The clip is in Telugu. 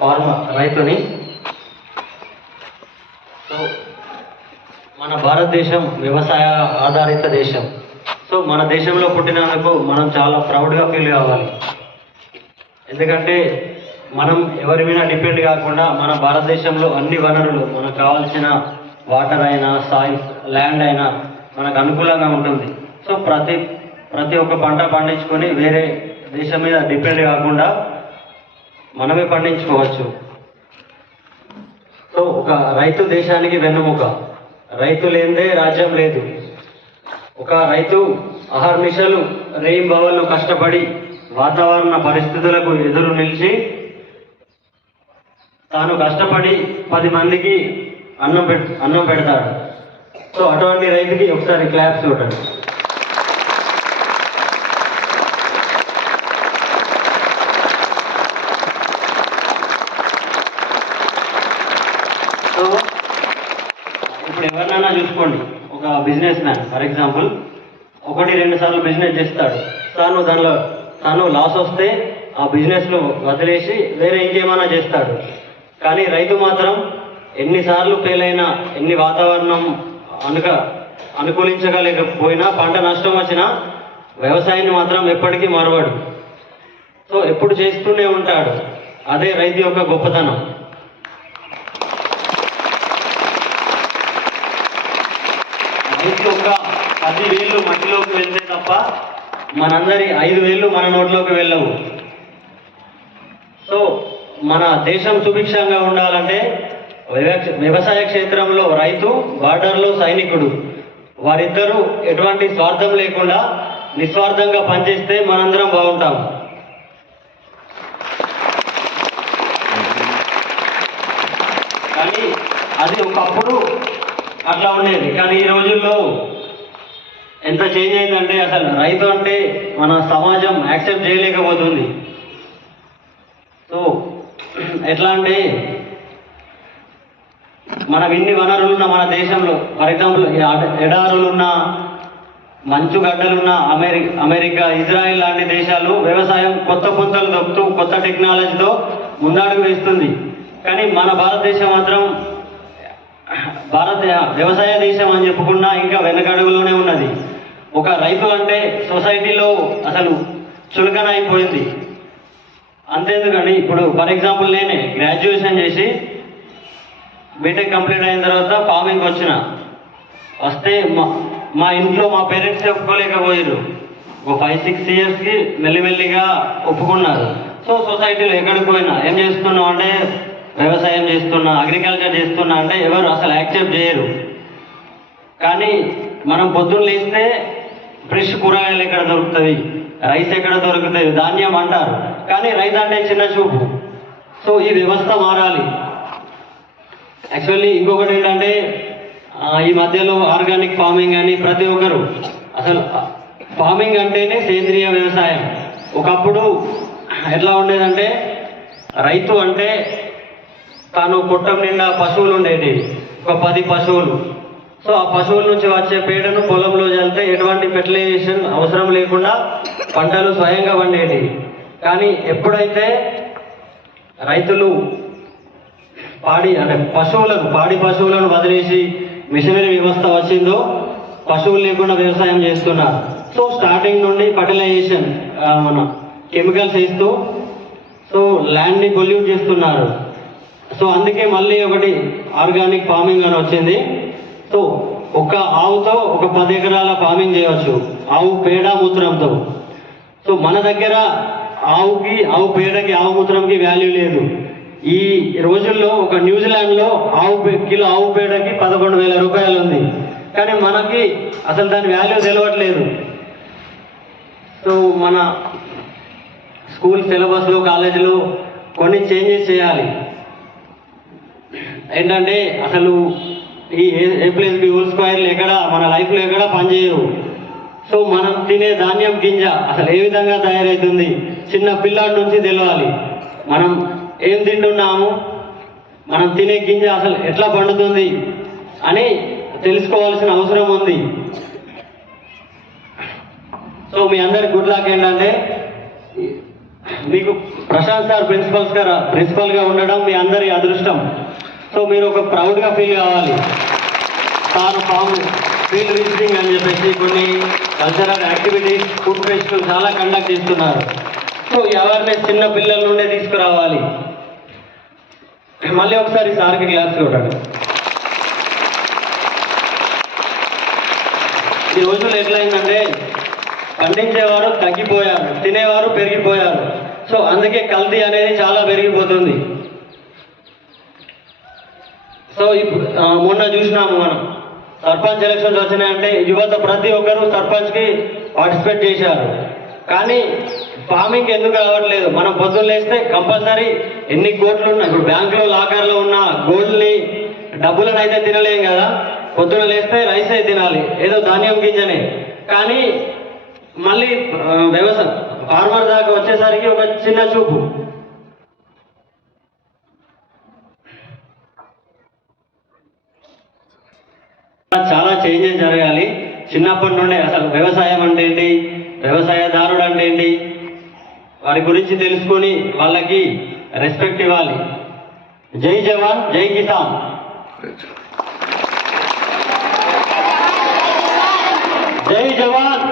ఫార్మర్ రైతుని. సో మన భారతదేశం వ్యవసాయ ఆధారిత దేశం. సో మన దేశంలో పుట్టినందుకు మనం చాలా ప్రౌడ్గా ఫీల్ కావాలి. ఎందుకంటే మనం ఎవరి మీద డిపెండ్ కాకుండా మన భారతదేశంలో అన్ని వనరులు మనకు కావాల్సిన వాటర్ అయినా సాయిల్ ల్యాండ్ అయినా మనకు అనుకూలంగా ఉంటుంది. సో ప్రతి ఒక్క పంట పండించుకొని వేరే దేశం మీద డిపెండ్ కాకుండా మనమే పండించుకోవచ్చు. సో ఒక రైతు దేశానికి వెన్నుముక. రైతు లేనిదే రాజ్యం లేదు. ఒక రైతు అహర్నిశలు రేయింబవళ్ళు కష్టపడి వాతావరణ పరిస్థితులకు ఎదురు నిలిచి తాను కష్టపడి 10 మందికి అన్నం పెడతాడు. సో అటువంటి రైతుకి ఒకసారి క్లాప్స్ చూడండి. సో ఇప్పుడు ఎవరినైనా చూసుకోండి, ఒక బిజినెస్ మ్యాన్ ఫర్ ఎగ్జాంపుల్ 1-2 సార్లు బిజినెస్ చేస్తాడు. తాను లాస్ వస్తే ఆ బిజినెస్లో వదిలేసి వేరే ఇంకేమైనా చేస్తాడు. కానీ రైతు మాత్రం ఎన్నిసార్లు ఫెయిల్ అయినా, ఎన్ని వాతావరణం అనుకూలించగలేకపోయినా, పంట నష్టం వచ్చినా వ్యవసాయాన్ని మాత్రం ఎప్పటికీ మరవడు. సో ఎప్పుడు చేస్తూనే ఉంటాడు. అదే రైతు యొక్క గొప్పతనం. రైతు యొక్క 10 వేళ్ళు మట్టిలోకి వెళ్తే తప్ప మనందరి 5 వేళ్ళు మన నోట్లోకి వెళ్ళవు. సో మన దేశం సుభిక్షంగా ఉండాలంటే వ్యవసాయ క్షేత్రంలో రైతు, బార్డర్లో సైనికుడు, వారిద్దరూ ఎటువంటి స్వార్థం లేకుండా నిస్వార్థంగా పనిచేస్తే మనందరం బాగుంటాం. కానీ అది ఒకప్పుడు అట్లా ఉండేది. కానీ ఈ రోజుల్లో ఎంత చేంజ్ అయిందంటే అసలు రైతు అంటే మన సమాజం యాక్సెప్ట్ చేయలేకపోతుంది. సో ఎట్లా అంటే మనం ఇన్ని వనరులున్న మన దేశంలో ఫర్ ఎగ్జాంపుల్ ఎడారులున్న, మంచుగడ్డలున్న అమెరికా, ఇజ్రాయెల్ లాంటి దేశాలు వ్యవసాయం కొత్త పుంతలు దొక్కుతూ కొత్త టెక్నాలజీతో ముందడుగు వేస్తుంది. కానీ మన భారతదేశం మాత్రం వ్యవసాయ దేశం అని చెప్పుకున్నా ఇంకా వెనకడుగులోనే ఉన్నది. ఒక రైతు అంటే సొసైటీలో అసలు చులకన అయిపోయింది. అంతేందుకండి, ఇప్పుడు ఫర్ ఎగ్జాంపుల్ నేనే గ్రాడ్యుయేషన్ చేసి బీటెక్ కంప్లీట్ అయిన తర్వాత ఫార్మింగ్ వస్తే మా ఇంట్లో మా పేరెంట్స్ ఒప్పుకోలేకపోయారు. ఒక 5-6 ఇయర్స్కి మెల్లిమెల్లిగా ఒప్పుకున్నారు. సో సొసైటీలో ఎక్కడికి పోయినా ఏం చేస్తున్నావు అంటే వ్యవసాయం చేస్తున్నా, అగ్రికల్చర్ చేస్తున్నా అంటే ఎవరు అసలు యాక్సెప్ట్ చేయరు. కానీ మనం పొద్దున్న లేస్తే ఫ్రెష్ కూరగాయలు ఎక్కడ దొరుకుతుంది, రైస్ ఎక్కడ దొరుకుతుంది, ధాన్యం అంటారు. కానీ రైతు అంటే చిన్న చూపు. సో ఈ వ్యవస్థ మారాలి. యాక్చువల్లీ ఇంకొకటి ఏంటంటే ఈ మధ్యలో ఆర్గానిక్ ఫార్మింగ్ అని ప్రతి ఒక్కరు అసలు ఫార్మింగ్ అంటేనే సేంద్రియ వ్యవసాయం. ఒకప్పుడు ఎట్లా ఉండేదంటే రైతు అంటే తాను కొట్టం నిండా పశువులు ఉండేవి, ఒక 10 పశువులు. సో ఆ పశువుల నుంచి వచ్చే పేడను పొలంలో చల్లితే ఎటువంటి ఫెర్టిలైజేషన్ అవసరం లేకుండా పంటలు స్వయంగా పండేవి. కానీ ఎప్పుడైతే రైతులు పాడి పశువులను వదిలేసి మిషనరీ వ్యవస్థ వచ్చిందో పశువులు లేకుండా వ్యవసాయం చేస్తున్నారు. సో స్టార్టింగ్ నుండి ఫర్టిలైజేషన్ మన కెమికల్స్ వేస్తూ సో ల్యాండ్ని పొల్యూట్ చేస్తున్నారు. సో అందుకే మళ్ళీ ఒకటి ఆర్గానిక్ ఫార్మింగ్ అని వచ్చింది. సో ఒక ఆవుతో ఒక 10 ఎకరాల ఫార్మింగ్ చేయవచ్చు, ఆవు పేడ మూత్రంతో. సో మన దగ్గర ఆవు పేడకి ఆవు మూత్రంకి వాల్యూ లేదు. ఈ రోజుల్లో ఒక న్యూజిలాండ్లో కిలో ఆవు పేడకి 11,000 రూపాయలు ఉంది. కానీ మనకి అసలు దాని వాల్యూ తెలియట్లేదు. సో మన స్కూల్ సిలబస్లో, కాలేజీలో కొన్ని చేంజెస్ చేయాలి. ఏంటంటే అసలు ఈ A+B² ఎక్కడ మన లైఫ్లో ఎక్కడ పనిచేయవు. సో మనం తినే ధాన్యం గింజ అసలు ఏ విధంగా తయారవుతుంది చిన్న పిల్లాడి నుంచి తెలియాలి. మనం ఏం తింటున్నాము, మనం తినే గింజ అసలు ఎట్లా పండుతుంది అని తెలుసుకోవాల్సిన అవసరం ఉంది. సో మీ అందరి గుడ్ లక్. ఏంటంటే మీకు ప్రశాంత్ సార్ ప్రిన్సిపల్గా ఉండడం మీ అందరి అదృష్టం. సో మీరు ఒక ప్రౌడ్గా ఫీల్ కావాలి. సార్ ఫీల్డ్ విజిటింగ్ అని చెప్పేసి కొన్ని కల్చరల్ యాక్టివిటీస్, ఫుడ్ ఫెస్టివల్ చాలా కండక్ట్ చేస్తున్నారు. సో ఈ అవేర్నెస్ చిన్న పిల్లల నుండే తీసుకురావాలి. మళ్ళీ ఒకసారి సార్కి క్లాస్ చూడండి. ఈ రోజుల్లో ఎట్లయిందంటే పండించేవారు తగ్గిపోయారు, తినేవారు పెరిగిపోయారు. సో అందుకే కల్తీ అనేది చాలా పెరిగిపోతుంది. సో ఇప్పుడు మొన్న చూసినాము మనం సర్పంచ్ ఎలక్షన్స్ వచ్చినాయంటే యువత ప్రతి ఒక్కరూ సర్పంచ్కి పార్టిసిపేట్ చేశారు. కానీ ఫార్మింగ్ ఎందుకు రావట్లేదు? మనం పొద్దున్న లేస్తే కంపల్సరీ ఎన్ని కోట్లు ఉన్నా, ఇప్పుడు బ్యాంకులో లాకర్లో ఉన్న గోల్డ్ని డబ్బులను అయితే తినలేం కదా. పొద్దున్న లేస్తే రైస్ అయితే తినాలి, ఏదో ధాన్యం గింజనే. కానీ మళ్ళీ వ్యవసాయం ఫార్మర్ దాకా వచ్చేసరికి ఒక చిన్న చూపు. చాలా చేంజెస్ జరగాలి చిన్నప్పటి నుండే. అసలు వ్యవసాయం అంటే ఏంటి, వ్యవసాయదారుడు అంటే ఏంటి, వారి గురించి తెలుసుకొని వాళ్ళకి రెస్పెక్ట్ ఇవ్వాలి. జై జవాన్ జై కిసాన్. జై జవాన్